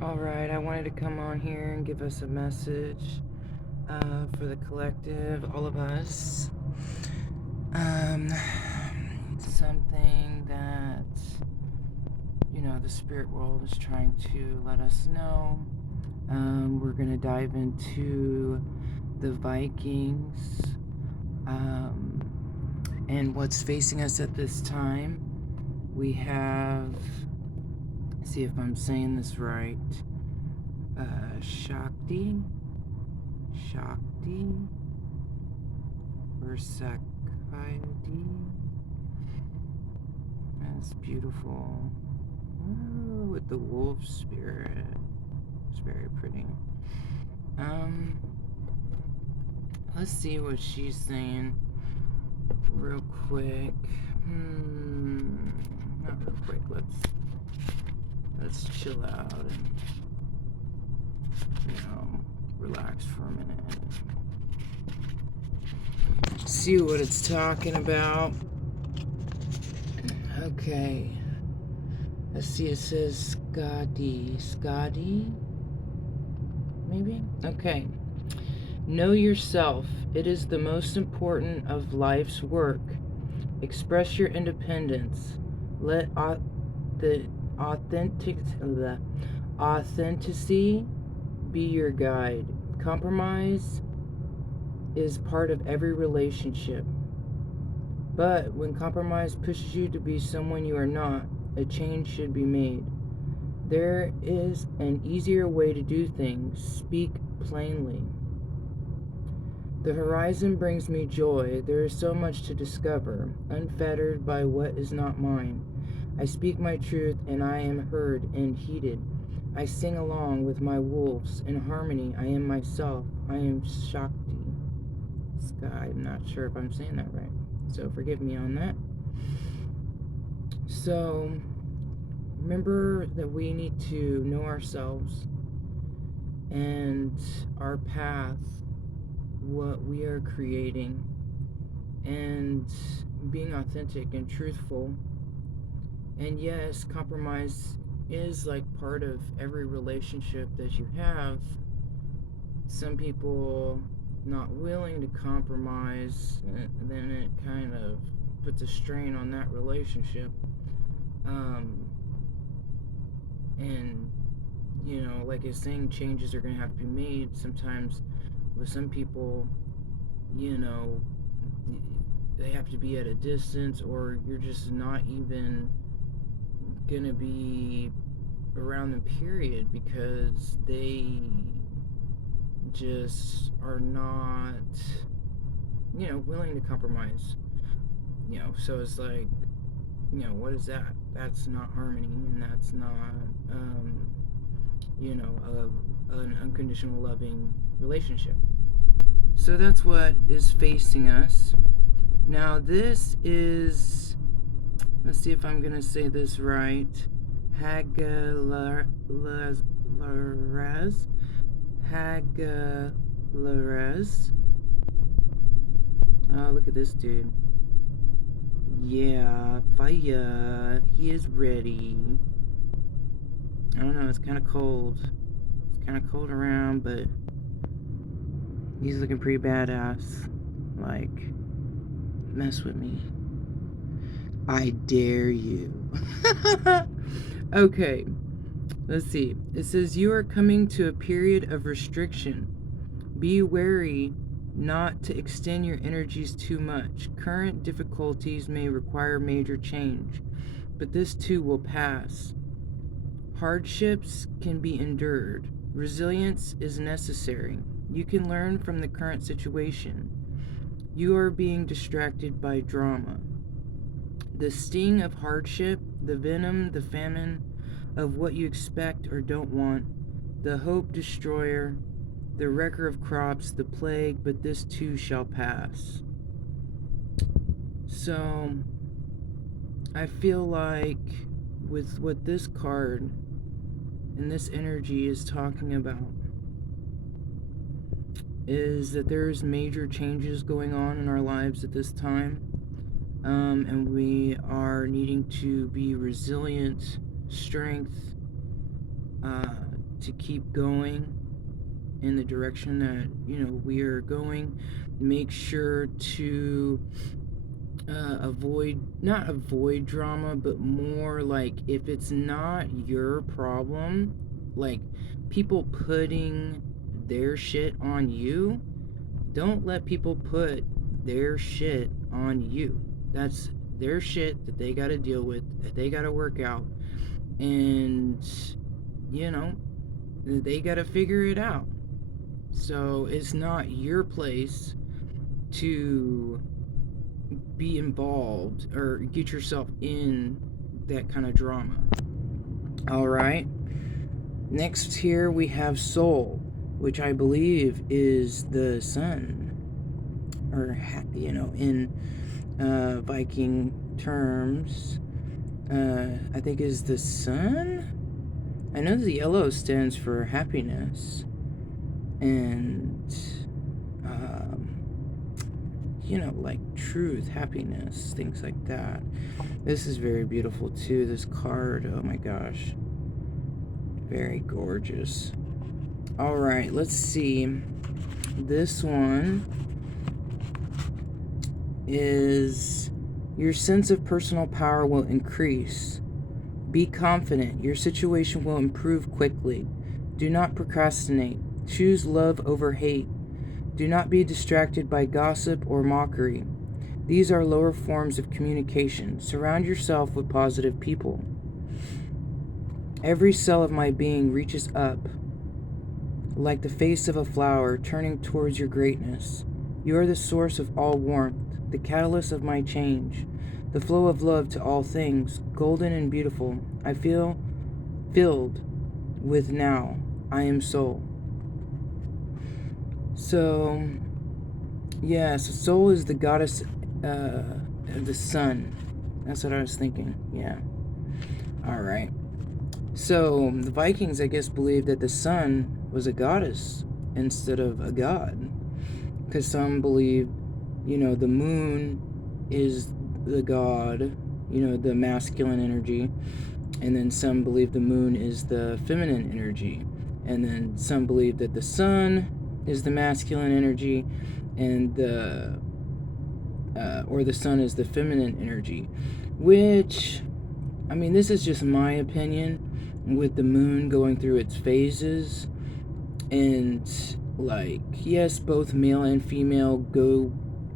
Alright, I wanted to come on here and give us a message for the collective, all of us. Something that, the spirit world is trying to let us know. We're going to dive into the Vikings and what's facing us at this time. We have, see if I'm saying this right, Shakti or Sakayati. That's beautiful. Ooh, with the wolf spirit. It's very pretty. Let's see what she's saying real quick. Not real quick. Let's chill out and relax for a minute. See what it's talking about. Okay. Let's see, it says Scotty? Maybe? Okay. Know yourself. It is the most important of life's work. Express your independence. Let the authenticity be your guide. Compromise is part of every relationship. But when compromise pushes you to be someone you are not, a change should be made. There is an easier way to do things. Speak plainly. The horizon brings me joy. There is so much to discover, unfettered by what is not mine. I speak my truth, and I am heard and heeded. I sing along with my wolves. In harmony, I am myself. I am Shakti. I'm not sure if I'm saying that right, so forgive me on that. So, remember that we need to know ourselves and our path, what we are creating, and being authentic and truthful. And yes, compromise is like part of every relationship that you have. Some people not willing to compromise, and then it kind of puts a strain on that relationship. And like I was saying, changes are going to have to be made. Sometimes with some people, they have to be at a distance, or you're just not even going to be around them, period, because they just are not, willing to compromise. So it's like, what is that? That's not harmony, and that's not, an unconditional loving relationship. So that's what is facing us. Now this is, let's see if I'm going to say this right, Hagalaraz. Oh, look at this dude. Yeah, fire. He is ready. I don't know, it's kind of cold. It's kind of cold around, but he's looking pretty badass. Like, mess with me. I dare you. Okay, let's see. It says, you are coming to a period of restriction. Be wary not to extend your energies too much. Current difficulties may require major change, but this too will pass. Hardships can be endured. Resilience is necessary. You can learn from the current situation. You are being distracted by drama. The sting of hardship, the venom, the famine of what you expect or don't want, the hope destroyer, the wrecker of crops, the plague, but this too shall pass. So, I feel like with what this card and this energy is talking about is that there's major changes going on in our lives at this time, and we are needing to be resilient, strength, to keep going in the direction that, we are going. Make sure to not avoid drama, but more like, if it's not your problem, like people putting their shit on you, don't let people put their shit on you. That's their shit that they got to deal with, that they got to work out, and they got to figure it out. So it's not your place to be involved or get yourself in that kind of drama. All right. Next here we have soul, which I believe is the sun, or in Viking terms, I think is the sun. I know the yellow stands for happiness, and like truth, happiness, things like that. This is very beautiful too, this card. Oh my gosh, very gorgeous. All right, let's see. This one is, your sense of personal power will increase. Be confident. Your situation will improve quickly. Do not procrastinate. Choose love over hate. Do not be distracted by gossip or mockery. These are lower forms of communication. Surround yourself with positive people. Every cell of my being reaches up, like the face of a flower turning towards your greatness. You are the source of all warmth, the catalyst of my change, the flow of love to all things, golden and beautiful. I feel filled with now. I am soul. So, so soul is the goddess of the sun. That's what I was thinking. Yeah. All right. So the Vikings, I guess, believed that the sun was a goddess instead of a god, because some believe, the moon is the god, the masculine energy, and then some believe the moon is the feminine energy, and then some believe that the sun is the masculine energy, and the sun is the feminine energy, which, I mean, this is just my opinion, with the moon going through its phases, and like, yes, both male and female go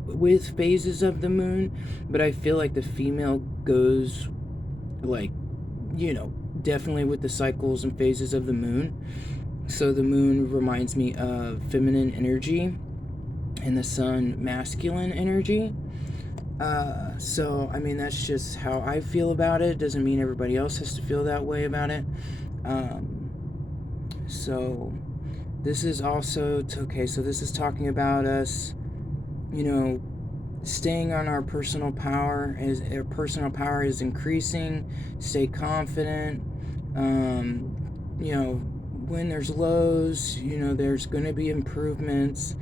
with phases of the moon, but I feel like the female goes, like, definitely with the cycles and phases of the moon. So the moon reminds me of feminine energy, and the sun masculine energy. So I mean, that's just how I feel about it. Doesn't mean everybody else has to feel that way about it. So this is also okay. So this is talking about us, staying on our personal power. As our personal power is increasing, stay confident. When there's lows, there's going to be improvements.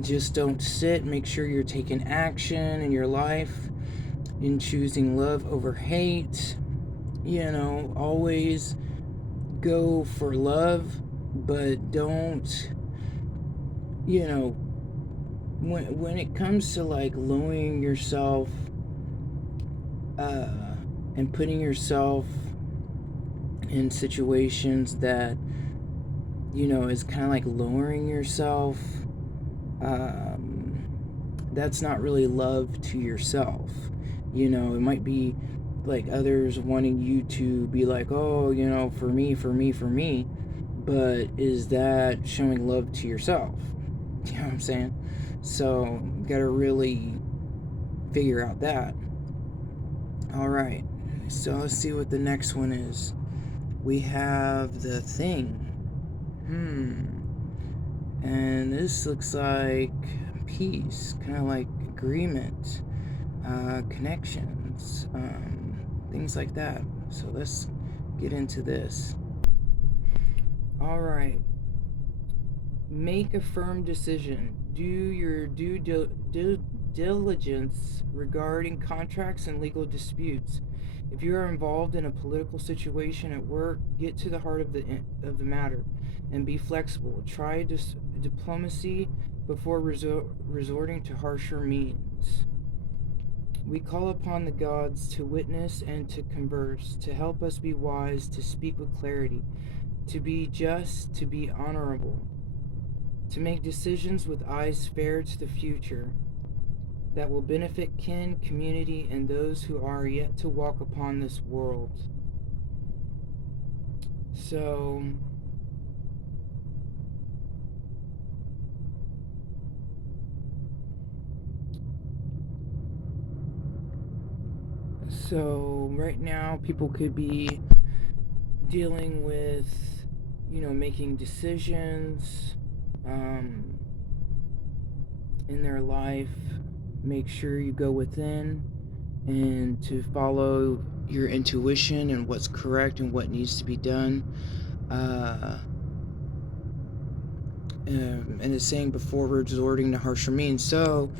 Just don't sit. Make sure you're taking action in your life, in choosing love over hate. Always go for love, but don't, when it comes to like lowering yourself and putting yourself in situations that, is kind of like lowering yourself, that's not really love to yourself. It might be like others wanting you to be like, oh, for me, but is that showing love to yourself? You know what I'm saying? So you gotta really figure out that. All right, so let's see what the next one is. We have the Thing. And this looks like peace, kind of like agreement, connections, things like that. So let's get into this. All right. Make a firm decision. Do your due diligence regarding contracts and legal disputes. If you are involved in a political situation at work, get to the heart of the matter and be flexible. Try diplomacy before resorting to harsher means. We call upon the gods to witness and to converse, to help us be wise, to speak with clarity, to be just, to be honorable, to make decisions with eyes fair to the future that will benefit kin, community, and those who are yet to walk upon this world. So right now people could be dealing with, making decisions in their life. Make sure you go within and to follow your intuition and what's correct and what needs to be done. And it's saying before resorting to harsher means. So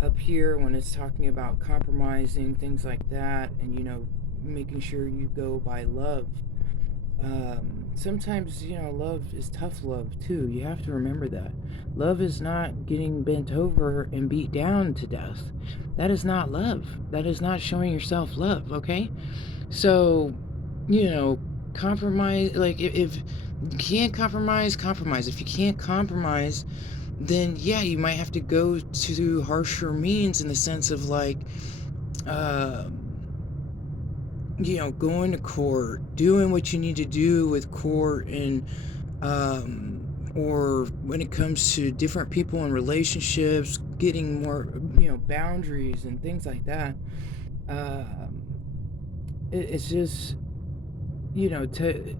up here, when it's talking about compromising, things like that, and making sure you go by love. Sometimes love is tough love too. You have to remember that love is not getting bent over and beat down to death. That is not love. That is not showing yourself love. Okay, so compromise. Like if you can't compromise, if you can't compromise, then yeah, you might have to go to harsher means in the sense of like going to court, doing what you need to do with court, and or when it comes to different people in relationships, getting more boundaries and things like that. It's just to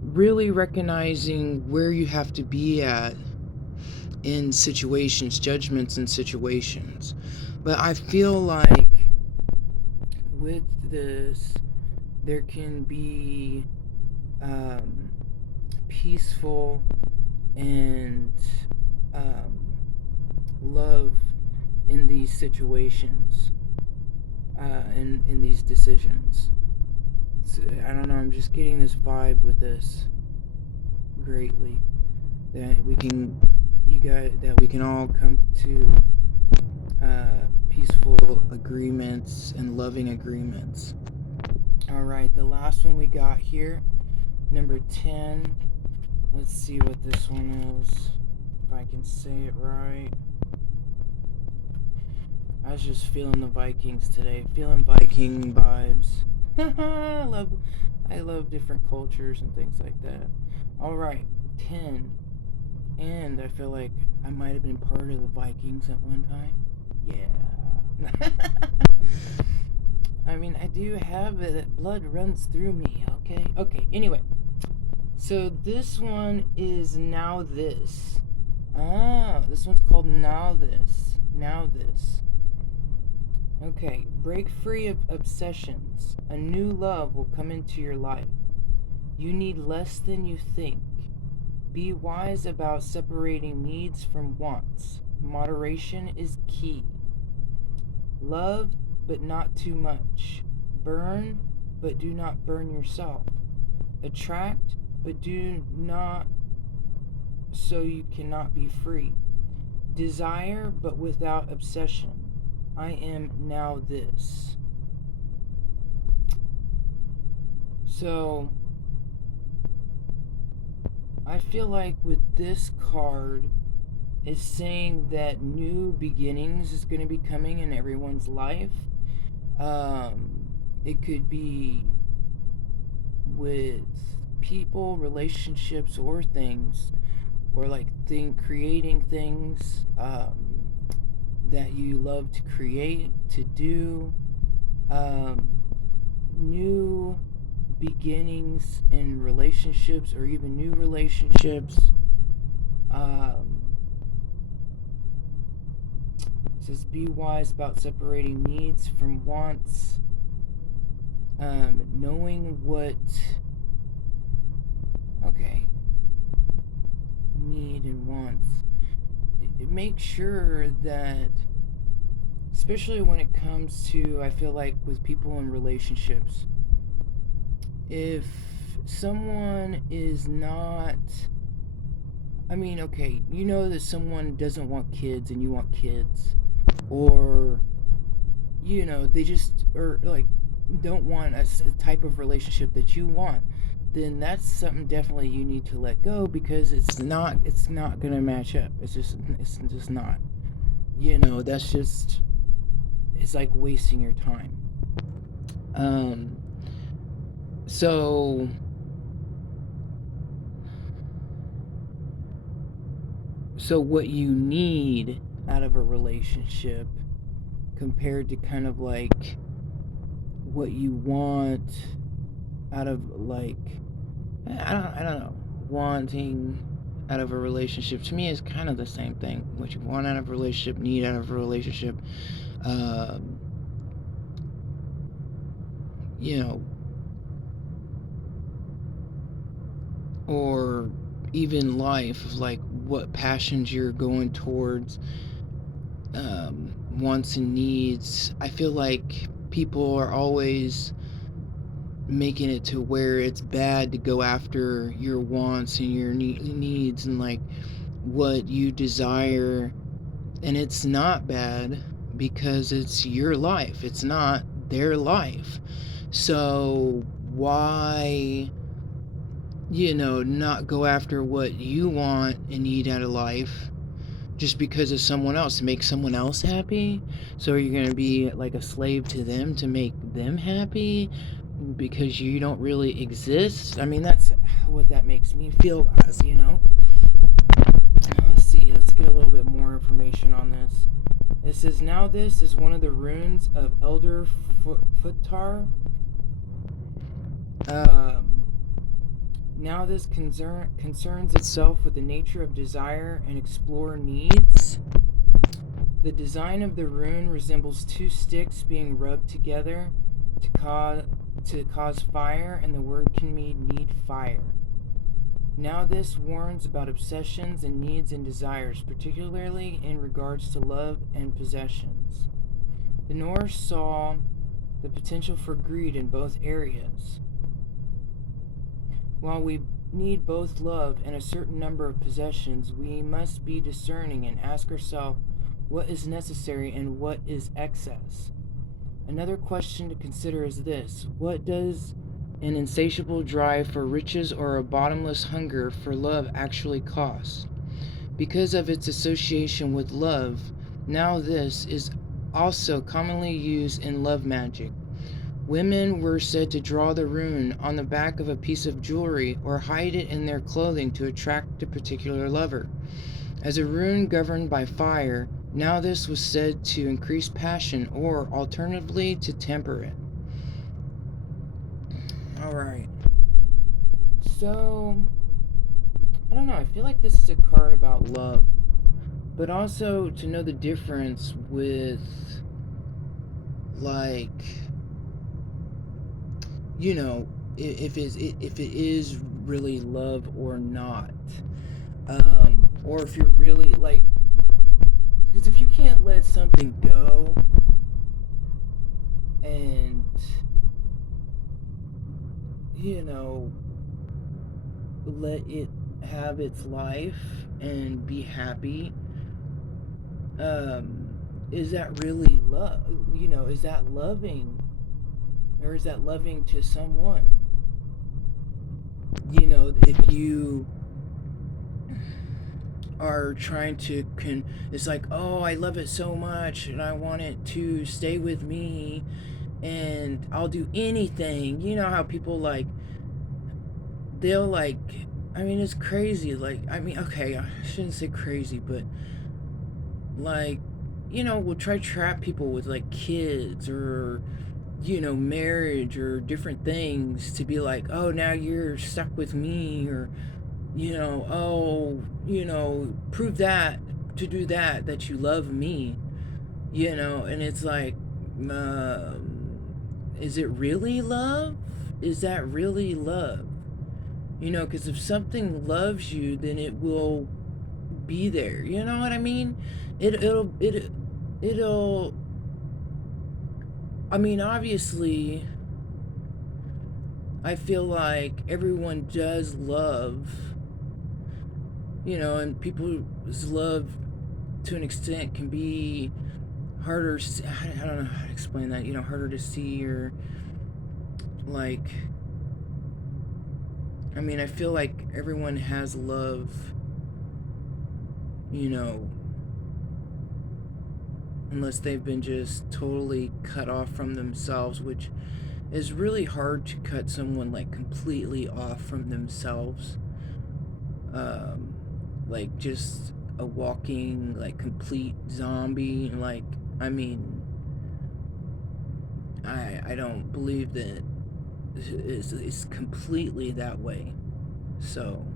really recognizing where you have to be at in situations, judgments in situations. But I feel like with this, there can be peaceful and love in these situations, in these decisions. So, I don't know, I'm just getting this vibe with this greatly, that we can all come to peaceful agreements and loving agreements. All right, the last one we got here, number 10. Let's see what this one is, if I can say it right. I was just feeling the Vikings today, feeling Viking vibes. I love different cultures and things like that. All right, 10. And I feel like I might have been part of the Vikings at one time. Yeah. I mean, I do have it. That blood runs through me, okay? Okay, anyway. So this one is Now This. This one's called Now This. Now This. Okay, break free of obsessions. A new love will come into your life. You need less than you think. Be wise about separating needs from wants. Moderation is key. Love, but not too much. Burn, but do not burn yourself. Attract, but do not so you cannot be free. Desire, but without obsession. I am now this. So I feel like with this card, it's saying that new beginnings is going to be coming in everyone's life. It could be with people, relationships, or things, or like creating things that you love to create, to do. New beginnings in relationships, or even new relationships. It says be wise about separating needs from wants. Knowing what need and wants. Make sure that, especially when it comes to, I feel like with people in relationships, if someone is not, I mean, okay, you know that someone doesn't want kids and you want kids, or they just, or like, don't want a type of relationship that you want, then that's something definitely you need to let go, because it's not gonna match up. It's just not. That's just, it's like wasting your time. Um, so what you need out of a relationship, compared to kind of like what you want out of, like, I don't know, wanting out of a relationship, to me is kind of the same thing. What you want out of a relationship, need out of a relationship, um, you know, or even life, of like what passions you're going towards, wants and needs. I feel like people are always making it to where it's bad to go after your wants and your needs and like what you desire, and it's not bad, because it's your life, it's not their life. So why, not go after what you want and need out of life just because of someone else, to make someone else happy? So are you going to be like a slave to them to make them happy because you don't really exist? I mean, that's what that makes me feel as. Let's see, let's get a little bit more information on this. It says, now this is one of the runes of Elder Futar. Now this concerns itself with the nature of desire and explore needs. The design of the rune resembles two sticks being rubbed together to cause fire, and the word can mean need fire. Now this warns about obsessions and needs and desires, particularly in regards to love and possessions. The Norse saw the potential for greed in both areas. While we need both love and a certain number of possessions, we must be discerning and ask ourselves what is necessary and what is excess. Another question to consider is this: what does an insatiable drive for riches or a bottomless hunger for love actually cost? Because of its association with love, now this is also commonly used in love magic. Women were said to draw the rune on the back of a piece of jewelry or hide it in their clothing to attract a particular lover. As a rune governed by fire, now this was said to increase passion, or alternatively to temper it. Alright. So, I don't know, I feel like this is a card about love, but also to know the difference with, like, if it is really love or not, or if you're really like, because if you can't let something go and let it have its life and be happy, is that really love? Is that loving, or is that loving to someone? If you are trying to it's like, oh, I love it so much and I want it to stay with me and I'll do anything. You know how people, like, they'll, like, I mean, it's crazy. Like, I mean, okay, I shouldn't say crazy, but like, we'll try to trap people with like kids or marriage or different things, to be like, oh, now you're stuck with me, or prove that, to do that you love me, and it's like, is it really love? Is that really love? Because if something loves you, then it will be there. You know what I mean? It'll. I mean, obviously, I feel like everyone does love, and people's love to an extent can be harder. I don't know how to explain that. Harder to see, or like, I feel like everyone has love, you know, unless they've been just totally cut off from themselves, which is really hard to cut someone like completely off from themselves. Like just a walking, like complete zombie. Like, I don't believe that it's completely that way. So,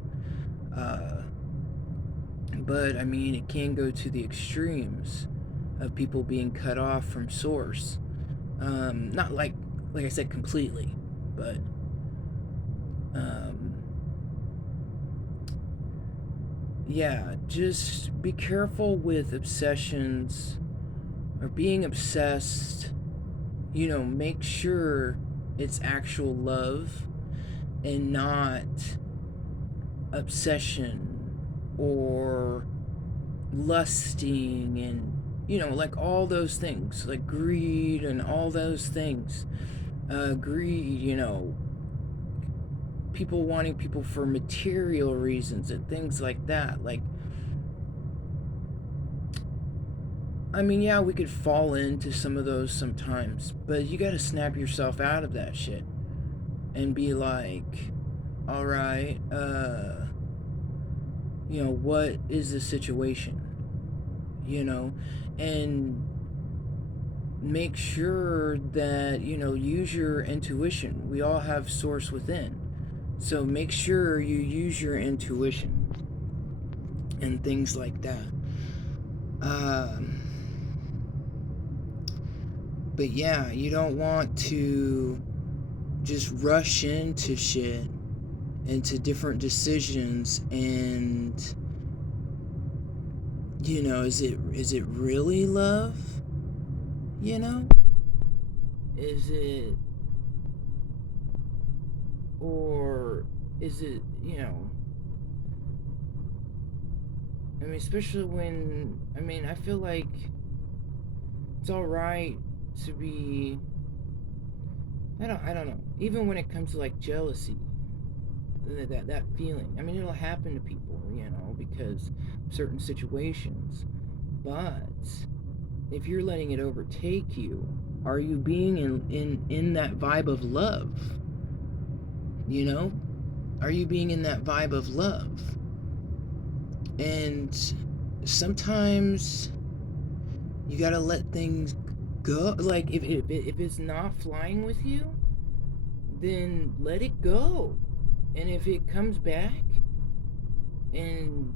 but it can go to the extremes of people being cut off from source. Not like I said, completely, but yeah, just be careful with obsessions or being obsessed. Make sure it's actual love and not obsession or lusting, and like all those things, like greed and all those things. Greed, people wanting people for material reasons and things like that. Like, yeah, we could fall into some of those sometimes, but you gotta snap yourself out of that shit and be like, all right, what is the situation? And make sure that, use your intuition. We all have source within. So make sure you use your intuition and things like that. But yeah, you don't want to just rush into shit, into different decisions, and is it really love? Is it, or is it, especially when, I feel like it's alright to be, I don't know, even when it comes to like jealousy, that feeling. It'll happen to people, because of certain situations. But if you're letting it overtake you, are you being in that vibe of love? Are you being in that vibe of love? And sometimes you gotta let things go. Like, if it's not flying with you, then let it go. And if it comes back and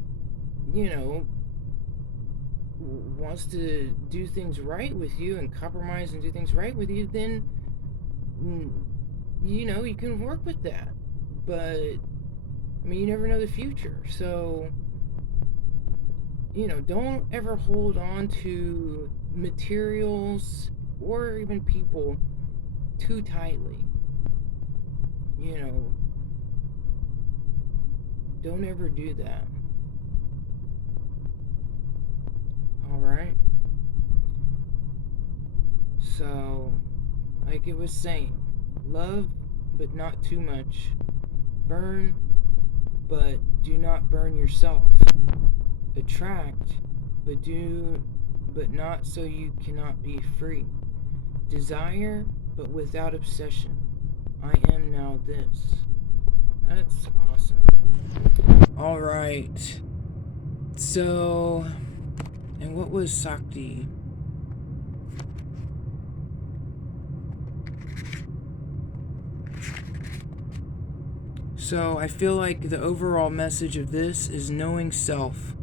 wants to do things right with you and compromise and do things right with you, then you can work with that. But you never know the future. So don't ever hold on to materials or even people too tightly. Don't ever do that. Alright? So, like it was saying, love, but not too much. Burn, but do not burn yourself. Attract, but not so you cannot be free. Desire, but without obsession. I am now this. That's awesome. Alright. So, and what was Sakti? So I feel like the overall message of this is knowing self.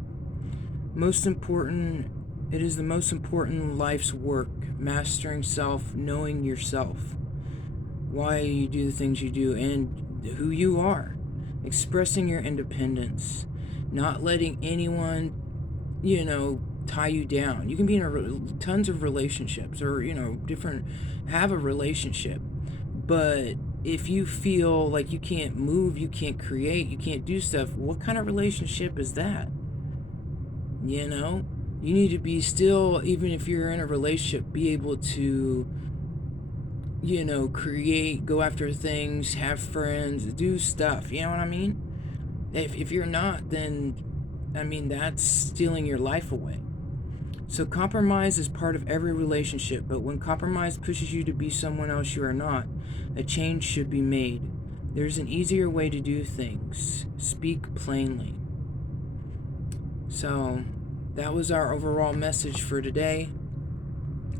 It is the most important life's work, mastering self, knowing yourself, why you do the things you do, and who you are, expressing your independence, not letting anyone, tie you down. You can be in tons of relationships, or, have a relationship, but if you feel like you can't move, you can't create, you can't do stuff, what kind of relationship is that? You know, you need to be still, even if you're in a relationship, be able to, create, go after things, have friends, do stuff. You know what I mean? If you're not, then, that's stealing your life away. So compromise is part of every relationship, but when compromise pushes you to be someone else you are not, a change should be made. There's an easier way to do things. Speak plainly. So that was our overall message for today.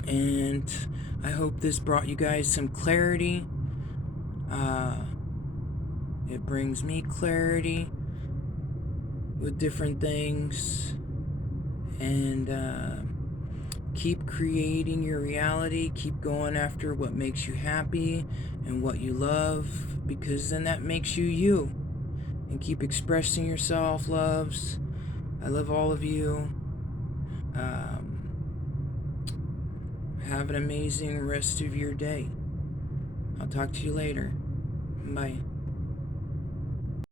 And I hope this brought you guys some clarity. It brings me clarity with different things. And keep creating your reality. Keep going after what makes you happy and what you love, because then that makes you you. And keep expressing yourself, loves. I love all of you. Have an amazing rest of your day. I'll talk to you later. Bye.